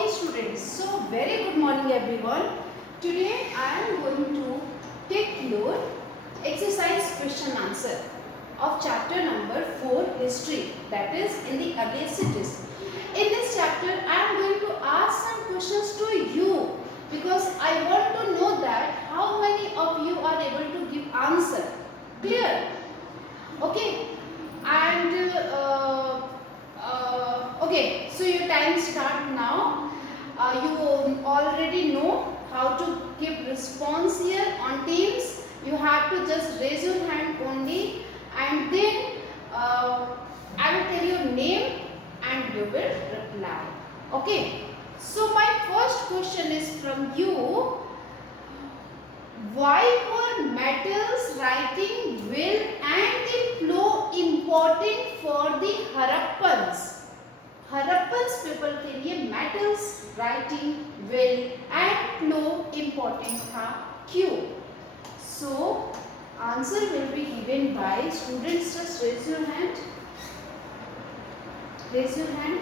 Okay students, so very good morning everyone. Today I am going to take your exercise question answer of chapter number 4 history, that is in the earliest cities. In this chapter I am going to ask some questions to you because I want to know that how many of you are able to give answer. Clear? Okay. And okay, so your time start now. You already know how to give response here on Teams. You have to just raise your hand only, and then I will tell your name and you will reply. Okay. So my first question is from you. Why were metals, writing, will and the flow important for the Harappans? Harappans people के लिए metals, writing, will and flow important था क्यों? So answer will be given by students. Just raise your hand. Raise your hand.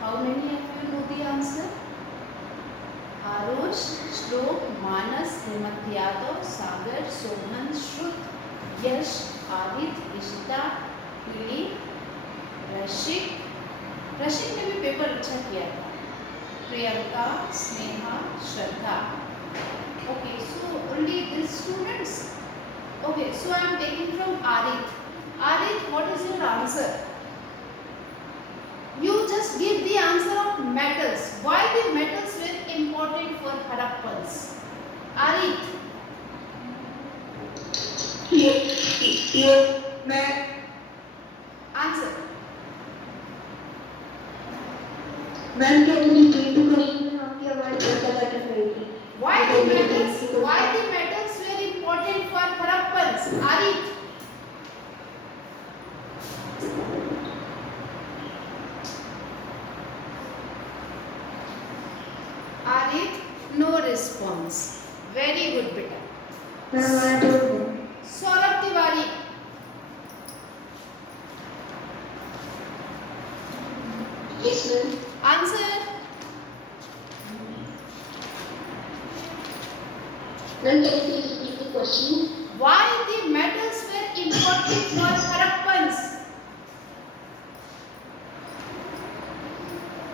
How many of you know the answer? Aarush, श्लोक, मानस, हेमंत यादव, सागर, सोहन, श्रुत, यश, आदित्य, इशिता, पीली, रशिक ने भी paper अच्छा किया था, प्रियंका, स्नेहा, श्रद्धा. Okay, so only these students. Okay, so I am taking from Arith. Arith, what is your answer? You just give the answer of metals. Why the metals were important for Harappans? Arith. Answer. Ma'am क्या मुझे repeat the question? आपकी आवाज़ बहुत cut रही थी. Why the metals were important for Harappans? Arith. Arith, no response. Very good, beta. Ma'am I don't know. Saurabh Tiwari. Yes ma'am. Answer. Ma'am can you please repeat the question? Why the metals were important for Harappans?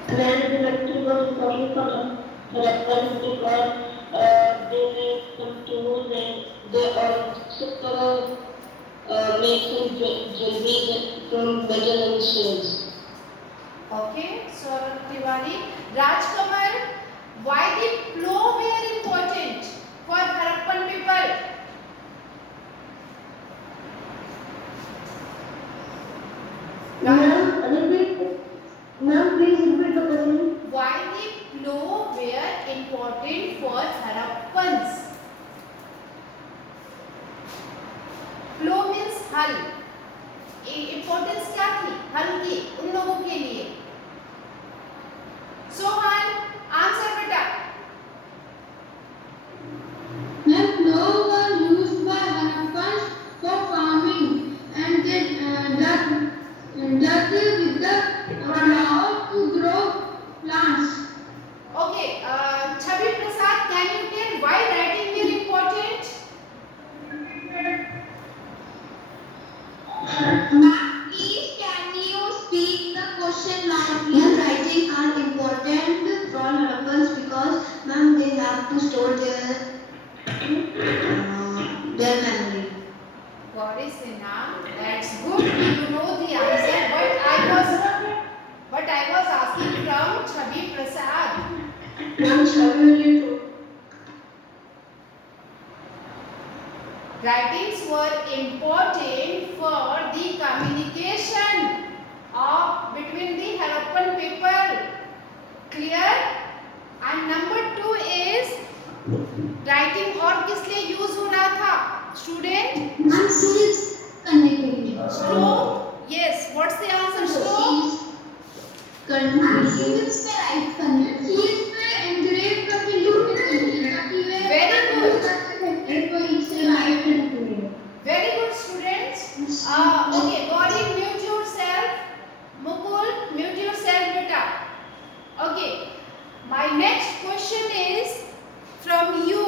Ma'am the metal was important for Harappans because they made some tools and they also made some jewelry from metal and shells. Okay, Saurabh Tiwari. Rajkamal, why the plow were important for Harappan people? Ma'am, please repeat the question. Why the plow were important for Harappans? Plow means हल. Importance क्या थी? हल की उन लोगों के लिए. Sohan, answer बेटा. Ma'am, plow were used by Harappans for farming and they dug with the plow to grow plants. Okay, Chabi Prasad, can you tell why writing were important? Ma'am, please can you speak the question loudly? Ma'am, writing are important for Harappans because ma'am they have to store their memory. God is enough. That's good. You know the answer, but I was asking from Chabi Prasad. Ma'am, surely true. Writings were important for the communication between the Harappan people. Clear? And number 2 is writing और किस लिए use हो रहा था? Student? Ma'am, seals करने के लिए. Stroke? Yes. What's the answer? Stroke? Ma'am, seals पे write करने. Seals पे engrave करके लिखने के लिए ताकि वे Very good. वही से write करने के लिए. Very good, students. Okay, Gauri, mute yourself. Mukul, mute Okay. My next question is from you.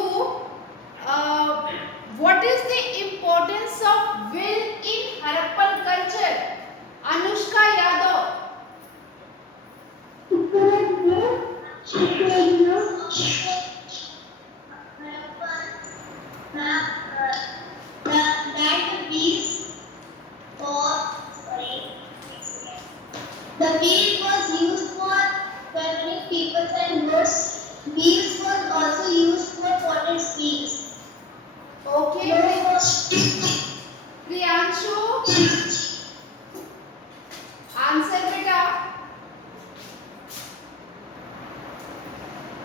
What is the importance of will in Harappan culture? Anushka Yadav. The wheel was used for gathering people and goods. Wheels was also used for potted wheels. Okay. Priyanshu, answer beta.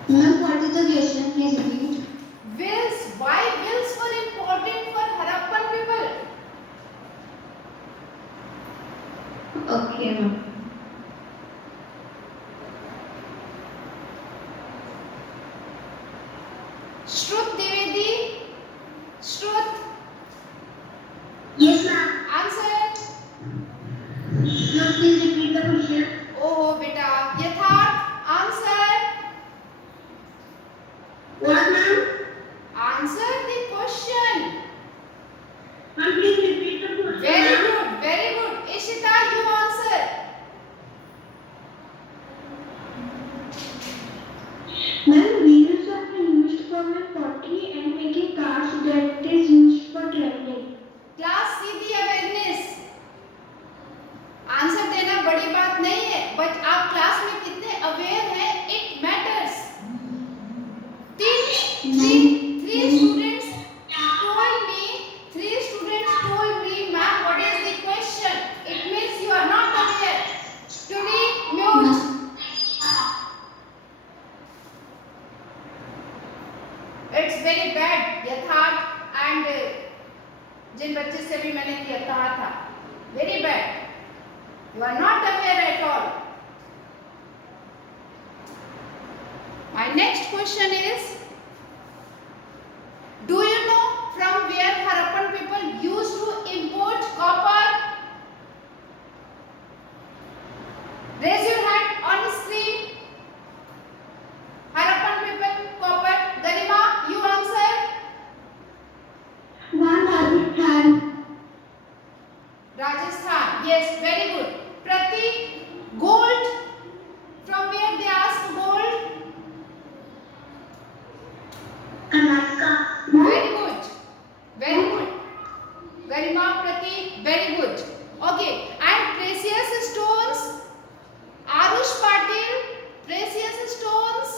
Ma'am, what is the question? Please repeat. Wills. Why wills were important for Harappan people? Okay, ma'am. Shrut Divedi. Shrut, Yes, ma'am. answer. Now please repeat the question. Oh beta. Yatharth, answer. What, ma'am? Answer the question. Ma'am, please repeat the question. Very good, very good. Ishita, you answer. Ma'am, wheels are used for pottery and making cars that is used for traveling. Class Sidhi awareness. Answer देना बड़ी बात नहीं है, but आप class में कितने aware हैं, it matters. Three students told me, ma'am, what is the question? It means you are not aware. Today, mute. It's very bad, Yatharth, and जिन बच्चे से भी मैंने किया था, very bad. You are not aware at all. My next question is, do you know from where Harappan people used to import copper? Raise your hand on screen. Harappan people, copper. Garima, you answer. Rajasthan. Yes, very good. Pratik, gold. From where they ask gold? Very good. Very good. Garima, Pratik, very good. Okay. And precious stones. Arush Patil, precious stones.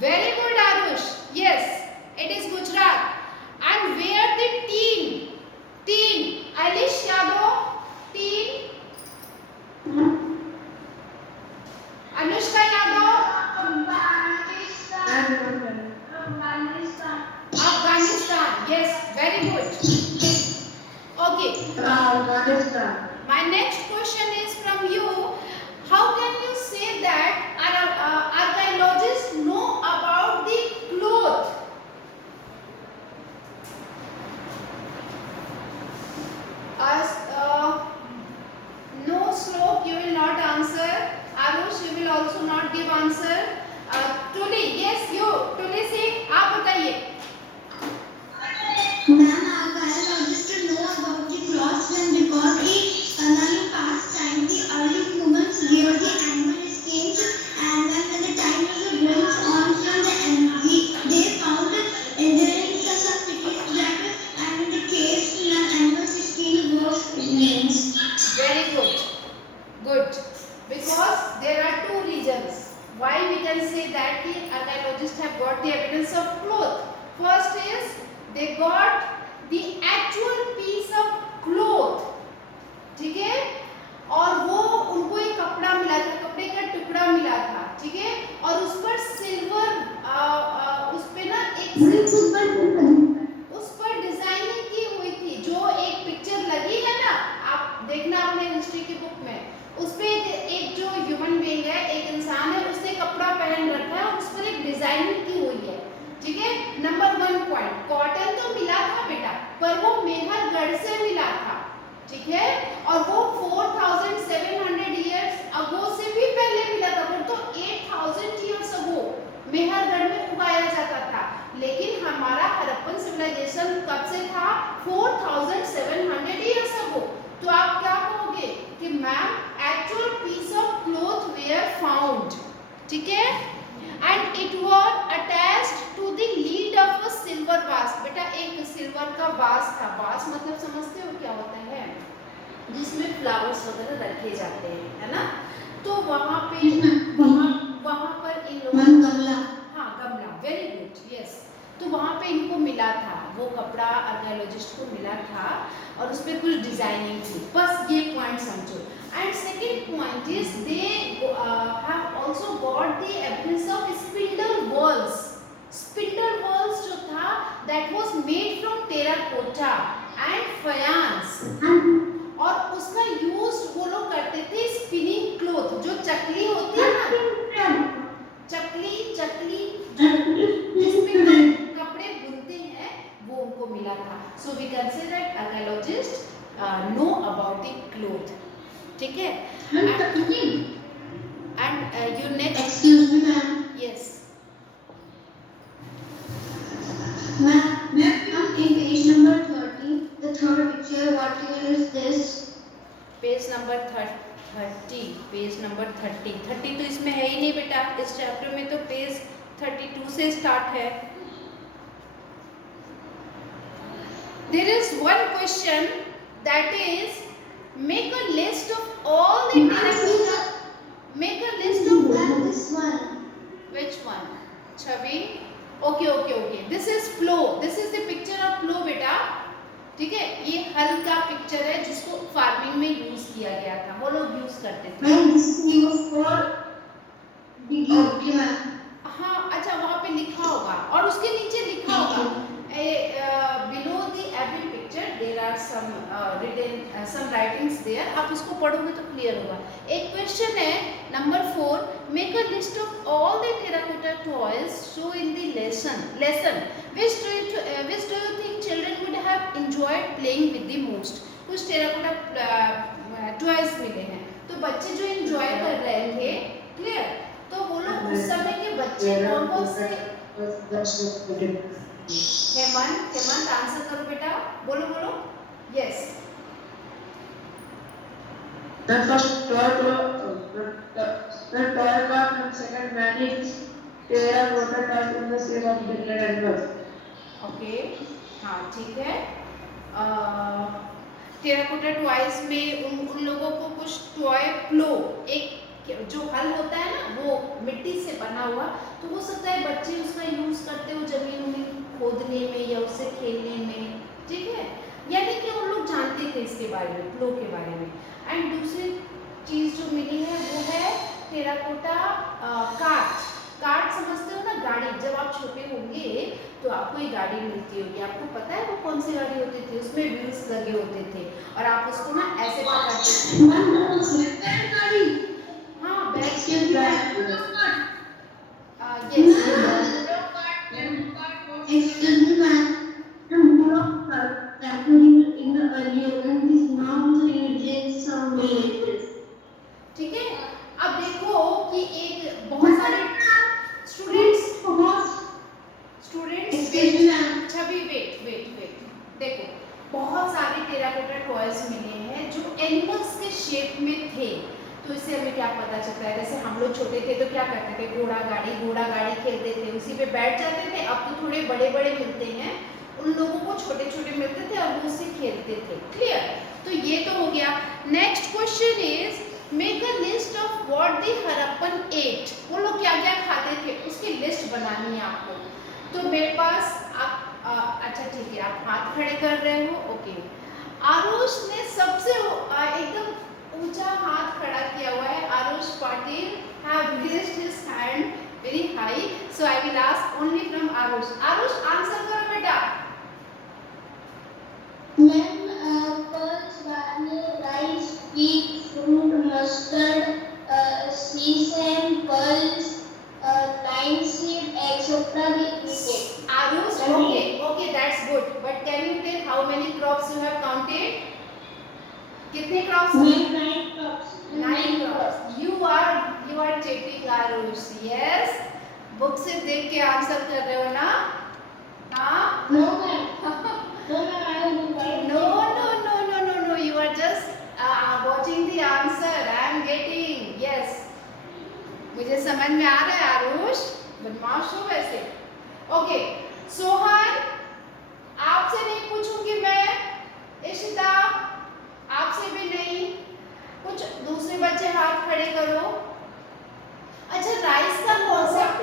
Very good, Arush. Yes, it is Gujarat. And where the teen, Alish Yadav, teen, Anushka Yadav, Afghanistan. Yes, very good. Okay. My next question is from you. How can you say that archaeologists know about the cloth? No, Slope, you will not answer. Arush, you will also not give answer. Tuli, yes, you. Tuli Singh, आप बताइए. Ma'am, archaeologists know about the cloths and because the now past time the early humans wear the animal skins and then when the time was going on from the they found evidence of cities that and in the caves and animal skin was remains. Very good. Good. Because there are two reasons why we can say that the archaeologists have got the evidence of cloth. First is they got the actual piece of cloth. ठीक है, और वो उनको एक कपड़ा मिला था, कपड़े का टुकड़ा मिला था, ठीक है, और उस पर सिल्वर उस पे ना उस पर डिजाइनिंग की हुई थी. जो एक पिक्चर लगी है ना, आप देखना अपने हिस्ट्री की बुक में, उस पे एक जो ह्यूमन बीइंग है, एक इंसान है, उसने कपड़ा पहन रखा है और उस पर एक डिजाइनिंग की हुई है. ठीक है, नंबर 1 पॉइंट. कॉटन तो मिला था बेटा, पर वो मेहरगढ़ से मिला था. ठीक है, और वो 4700 ईयर अगो से भी पहले मिला था, वो तो 8000 ईयर्स अगो मेहरगढ़ में उगाया जाता था। लेकिन हमारा हड़प्पन सिविलाइजेशन कब से था? 4700 ईयर्स अगो। तो आप क्या कहोगे कि ma'am actual piece of cloth were found, ठीक है, and it was attached to the lid of a silver vase. बेटा एक सिल्वर का वास था, वास मतलब समझते हो क्या होता है? जिसमें फ्लावर्स वगैरह रखे जाते हैं, है ना। तो वहाँ पे वहाँ पर इन लोगों गमला, हाँ गमला, वेरी गुड, यस। तो वहाँ पे इनको मिला था, वो कपड़ा आर्कियोलॉजिस्ट को मिला था और उस पर कुछ डिजाइनिंग थी, बस ये पॉइंट समझो। And second point is they have also got the evidence of spindle whorls. Spindle whorls जो था that was made from terracotta and faience, और उसका यूज वो लोग करते थे स्पिनिंग क्लॉथ, जो चकली होती है ना, चकली जिसमें कपड़े बुनते हैं, वो उनको मिला था। So we consider that archaeologist know about the cloth, ठीक है। And your next, excuse me ma'am, yes ma'am in page number 30, the third picture, what year is this? Page number 30, page number 30 तो इसमें है ही नहीं बेटा, इस chapter में तो पेज 32 से स्टार्ट है। There is one question that is make a list of all the terracotta. Make a list of This one. which one? Chhavi, okay. This is plow. This is the picture of plow बेटा, ठीक है। ये हल का picture है जिसको farming में use किया गया था, वो लोग यूज करते थे। Ma'am, this is used for digging. Okay ma'am. हाँ अच्छा, वहाँ पे लिखा होगा और उसके नीचे लिखा होगा below the every picture there are some written some writings there, आप उसको पढ़ोगे तो क्लियर होगा। एक क्वेश्चन है number 4, make a list of all the terracotta toys show in the lesson which do you think children would have enjoyed playing with the most. कुछ terracotta toys मिले हैं, तो बच्चे जो एंजॉय कर रहे थे, क्लियर, तो वो लोग उस समय के बच्चे कौन से? हेमंत आंसर करो बेटा, बोलो, yes. The first toy craft and second managed terracotta craft in the shape of different animals. Okay, हाँ ठीक है। टेराकोटा टॉयज में उन लोगों को कुछ टॉय प्लो, एक जो हल होता है ना वो मिट्टी से बना हुआ, तो हो सकता है बच्चे उसका यूज करते हो जमीन में खोदने में या उससे खेलने में, ठीक है। यानी कि उन लोग जानते थे इसके बारे में, प्लो के बारे में। एंड दूसरी चीज जो मिली है वो है टेराकोटा कार्ट समझते हो ना, गाड़ी। जब आप छोटे होंगे तो आपको एक गाड़ी मिलती होगी, आपको पता है वो कौन सी गाड़ी होती थी? उसमें व्हील्स लगे होते थे और आप उसको ना ऐसे पकड़ते थे। हाँ Excuse me ma'am. In the earlier and is now in some villages. ठीक है। अब देखो कि एक बहुत सारे स्टूडेंट्स Excuse me ma'am. छवि वेट, देखो बहुत सारे टेराकोटा टॉयज मिले हैं जो एनिमल्स के शेप में थे। तो इससे हमें क्या पता चलता है? जैसे हम लोग छोटे थे तो क्या करते थे? घोड़ा गाड़ी खेलते थे, उसी पे बैठ जाते थे। अब तो थोड़े बड़े मिलते हैं, उन लोगों को छोटे मिलते थे और वो उससे खेलते थे, क्लियर। तो ये तो हो गया। Next question is make a list of what the Harappan ate. वो लोग क्या क्या खाते थे उसकी लिस्ट बनानी है आपको। तो मेरे पास अच्छा ठीक है, आप हाथ खड़े कर रहे हो, ओके। आरुष ने सबसे एकदम ऊंचा हाथ खड़ा किया हुआ है। Aarush Patil have raised his hand very high, so I will ask only from Aarush. Aarush answer करो बेटा। Ma'am, pearls, barley, rice, wheat, fruit, mustard, sesame, pearls, linseed, etc. they eat it. Arush, okay, that's good. But can you tell how many crops you have counted? कितने crops? 9 crops. 9 crops. You are cheating Aarush. Yes. Book से देख के answer कर रहे हो ना? हाँ? No, ma'am. No, ma'am, I will write. No. You are just watching the answer. I am getting. Yes. मुझे समझ में आ रहा है आरुष. बदमाश हो वैसे. ओके. सोहन, आपसे नहीं पूछूंगी मैं. इशिता, आपसे भी नहीं. कुछ दूसरे बच्चे हाथ खड़े करो. अच्छा, राइस का कॉन्सेप्ट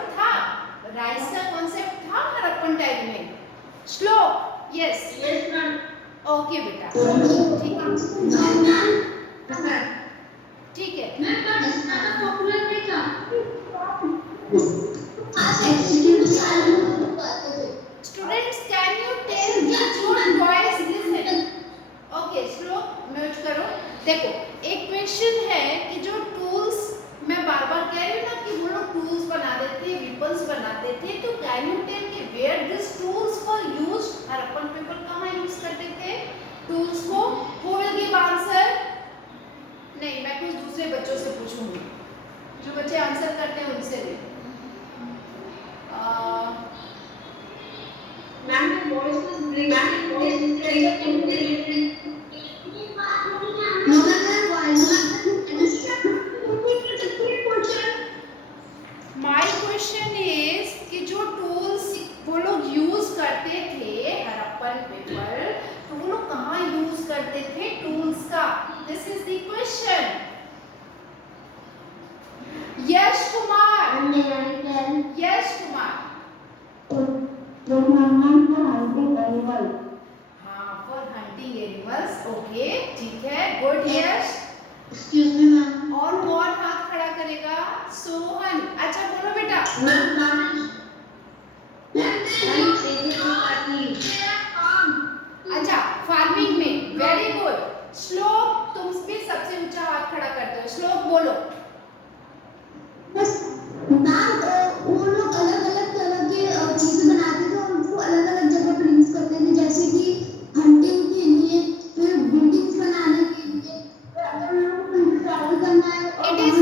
था हड़प्पन टाइम में. श्लोक, यस. Yes, ma'am. ओके बेटा, ठीक है. ठीक है. Ma'am, but it's not a popular pizza. Students, can you tell me your voice listen. Okay, Shlok mute करो. देखो, एक क्वेश्चन है कि जो टूल्स मैं बार-बार कह रही हूँ ना कि वो लोग टूल्स बनाते थे, वेपन्स बनाते थे, तो कैन यू टेल कि where this tools were used? Harappan people कहाँ यूज करते थे टूल्स को? Who will give answer? नहीं, मैं कुछ दूसरे बच्चों से पूछूंगी. जो बच्चे आंसर करते हैं उनसे भी. Ma'am, your voice was breaking. Ma'am, your voice is breaking. No, ma'am, my question is कि जो टूल्स वो लोग यूज करते थे हड़प्पन पीपल, तो वो लोग कहाँ यूज करते थे टूल्स का? This is the question. Yash Kumar, Yash Kumar. हाँ, फॉर हंटिंग एनिमल्स. ओके, ठीक है, गुड. यश. Excuse me, ma'am. और कौन हाथ खड़ा करेगा? सोहन. अच्छा, बोलो बेटा. अच्छा, फार्मिंग में. Very good. श्लोक, तुम भी सबसे ऊंचा हाथ खड़ा करते हो. श्लोक बोलो. मैम, वो लोग अलग-अलग तरह के चीजें बनाते थे और उसको अलग-अलग जगह पर यूज करते थे, जैसे कि हंटिंग के लिए, फिर बिल्डिंग्स बनाने के लिए, फिर अगर लोगों को ट्रैवल करना है. It is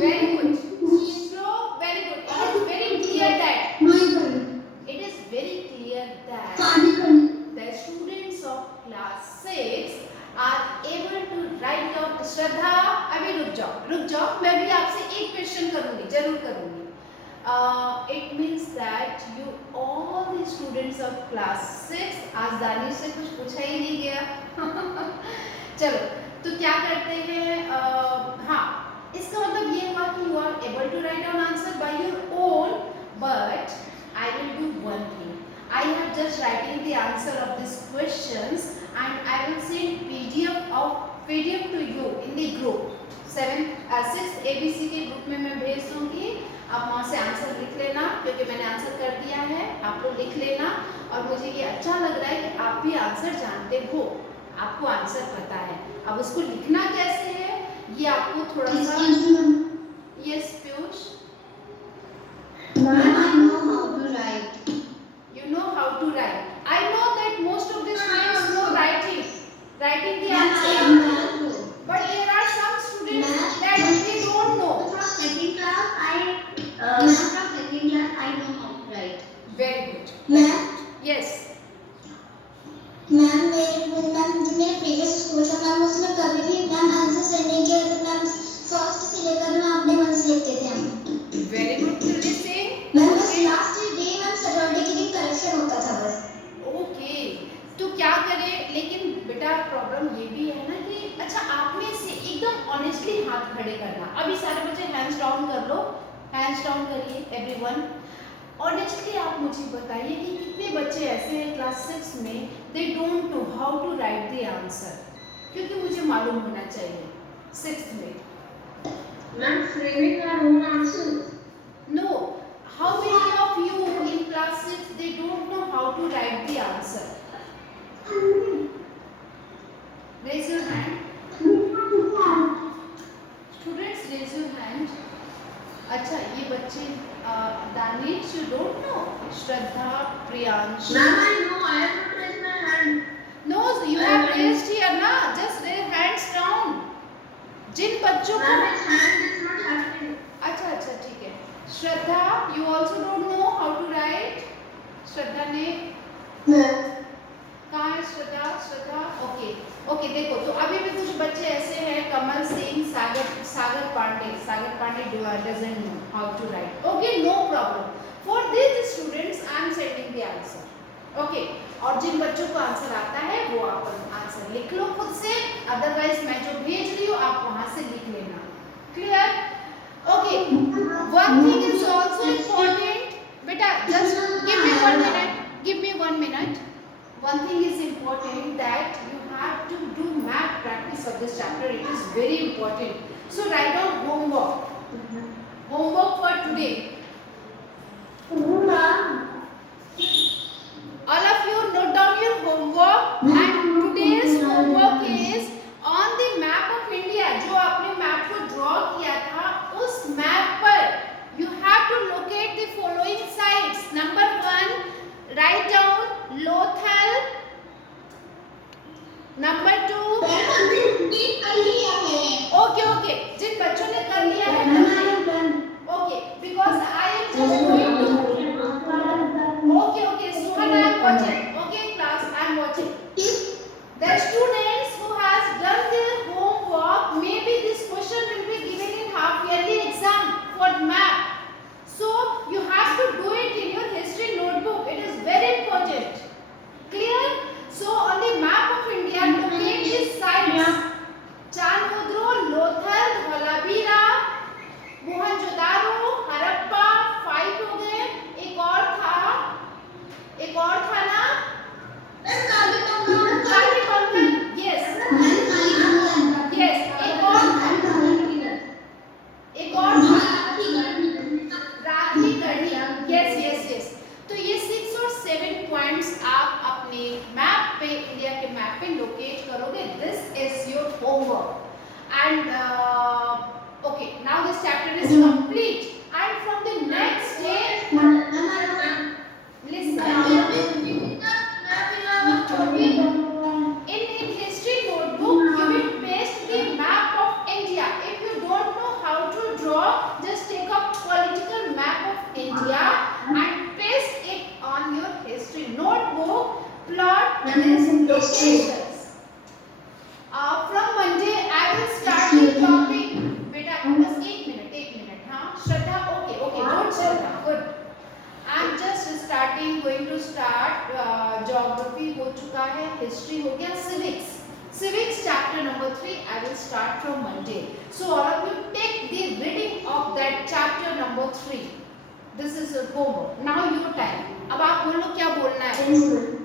very good. श्लोक, very good. It is very clear that the students of class 6 are able to write down. श्रद्धा, अभी रुक जाओ. मैं भी आपसे एक क्वेश्चन करूंगी, जरूर करूंगी. It means that you all the students of class 6, आज दानिश से कुछ पूछा ही नहीं गया. चलो, तो क्या करते हैं? हाँ, इसका मतलब ये हुआ कि you are able to write down answer by your own, but I will do one thing. I have just writing the answer of these questions and I will send PDF to you in the group. 6th ABC के group में मैं भेज दूंगी. आप वहाँ से answer लिख लेना, क्योंकि मैंने आंसर कर दिया है. आप लोग लिख लेना. और मुझे ये अच्छा लग रहा है कि आप भी आंसर जानते हो, आपको आंसर पता है. अब उसको लिखना कैसे है ये आपको थोड़ा सा. Yes Piyush, Ma'am, I know how to write. you know how to write. I know that most of the students know writing the Ma'am, I answer, am math. but there are some students Math. that they don't know. From second class, I know how to write. Very good. Ma'am, Yes. Ma'am जो मेरे previous school था ma'am, उसमें कभी भी ma'am answer send नहीं किया तो ma'am first से लेकर मैम अपने मन से लिखते थे हम. Very good to listen. Ma'am बस लास्ट डे मैम सैटरडे के दिन करेक्शन होता था बस. ओके, तो क्या करें? लेकिन बेटा प्रॉब्लम ये भी है ना कि अच्छा, आप में से एकदम ऑनेस्टली हाथ खड़े करना. अभी सारे बच्चे हैंड्स डाउन कर लो. हैंड्स डाउन करिए एवरीवन. ऑनेस्टली आप मुझे बताइए कि कितने बच्चे ऐसे हैं क्लास 6 में they don't know how to write the answer, क्योंकि मुझे मालूम होना चाहिए 6th में. Ma'am, framing our own answers. No, how many of you in class 6 they don't know how to write the answer? Raise your hand. Students, raise your hand. अच्छा, ये बच्चे Danish, you don't know. Shraddha, Priyansh. Ma'am, I know. I have not raised my hand. No, you have raised here ना. Just raise hand Shraddha Shraddha okay okay देखो तो अभी भी कुछ बच्चे ऐसे हैं Kamal Singh Sagar Pandey doesn't know how to write okay no problem for this students I am setting the answer okay और जिन बच्चों को आंसर आता है वो आप आंसर लिख लो खुद से अदरवाइज मैं जो भेज रही हूँ आप वहां से लिख लेना clear okay one thing is also important बेटा just give me 1 minute one thing is important that you have to do math practice of this chapter it is very important so write down homework for today all of you note down your homework and today's homework is on the map of India जो आपने map को draw किया था उस map पर you have to locate the following sites number 1 write down Lothal number 2 okay जिन बच्चों ने कर लिया है okay because I am just going to okay Suhan I am watching okay class I am watching the students who has done their homework maybe this question will be given in half yearly exam for map so you have to do it in your history notebook it is very important clear so on the map of India locate these sites Chanudro Lothal Dholavira Mohenjo-daro Harappa 5 हो गए एक और था ना Kalibangan yes एक और Rakhi Garhi yes तो ये 6 और 7 पॉइंट्स आप अपने मैप पे इंडिया के मैप पे लोकेट करोगे this is your homework and okay now this chapter is complete and from the next day in history notebook you will paste the map of India if you don't know how to draw just take a political map of India and paste it on your history notebook plot these locations from Monday I will start the topic beta बस एक minute हाँ श्रद्धा okay good Shraddha good I'm just going to start geography हो चुका है history हो गया civics chapter number 3 I will start from Monday so all of you take the reading of that chapter number 3 this is your homework now your time अब आप बोलो क्या बोलना है